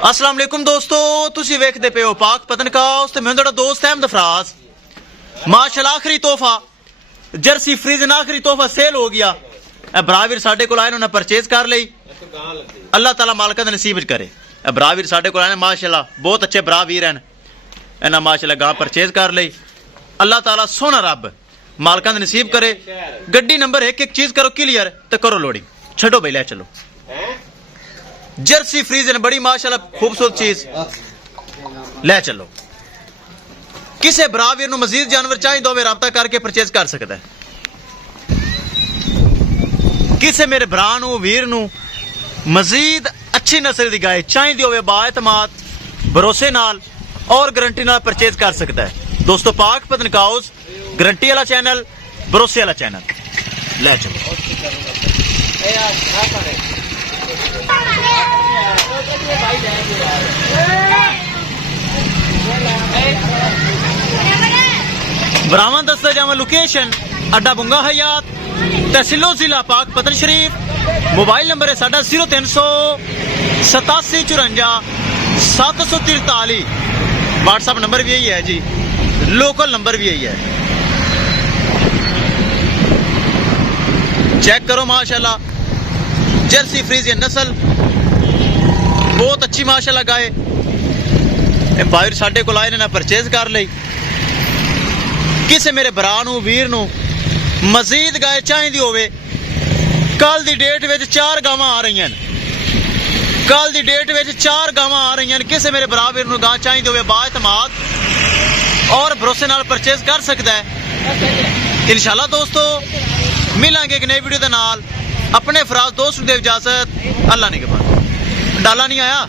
अस्सलाम वालेकुम दोस्तों, तुसी वेखदे पे हो पाक पतनकाउस ते मैं तुहाडा दोस्त अहमद फराज। माशाअल्लाह आखिरी तोहफा जर्सी फ्रीजन आखिरी तोहफा सेल हो गया। बरावीर साडे कोल आए, उन्होंने परचेज कर ली। अल्लाह ताला मालका दा नसीब करे। बरावीर साडे कोल आए माशाअल्लाह, बहुत अच्छे बरावीर हैं। इन्हें माशाअल्लाह गां परचेज कर ली। अल्लाह ताला सोना रब मालका दा नसीब करे। गड्डी नंबर एक चीज करो क्लियर तो करो लोडिंग, छड्डो भाई ले चलो। जर्सी फ्रीजन बड़ी माशाअल्लाह खूबसूरत चीज ले चलो। किसे बरावीर नूं मजीद जानवर चाहिए तो राबता करके परचेज कर सकता है। किसे मेरे भरा नूं वीर नूं मजीद अच्छी नस्ल की गाय चाहिए होवे बाएतमाद भरोसे नाल और गारंटी नाल परचेज कर सकता है। दोस्तों पाक पतनकाउस गारंटी वाला चैनल, भरोसे वाला चैनल ले चलो। बरामद दस्ता जावा लोकेशन अड्डा बुंगा हयात, तहसीलो जिला पाक पतन शरीफ। मोबाइल नंबर है साडा 038754 व्हाट्सएप नंबर भी यही है जी, लोकल नंबर भी यही है। चेक करो माशाल्लाह जर्सी फ्रीजियन नस्ल बहुत अच्छी माशाल्लाह गाय। बाहर साडे कोल आए ने परचेज कर ली। किसे मेरे भरा नूं वीर नूं मजीद गाय चाहिए होवे, कल दी डेट विच 4 गावां आ रही हैं। कल दी डेट विच 4 गावां आ रही हैं। किसे मेरे भरा वीर नूं गाय चाहिए होवे बाएतमाद और भरोसे नाल परचेज कर सकता है। इंशाल्लाह दोस्तों मिलांगे एक नई वीडियो दे नाल। अपने फराज दोस्त दे इजाजत, अल्लाह ने के बाद डाला नहीं आया।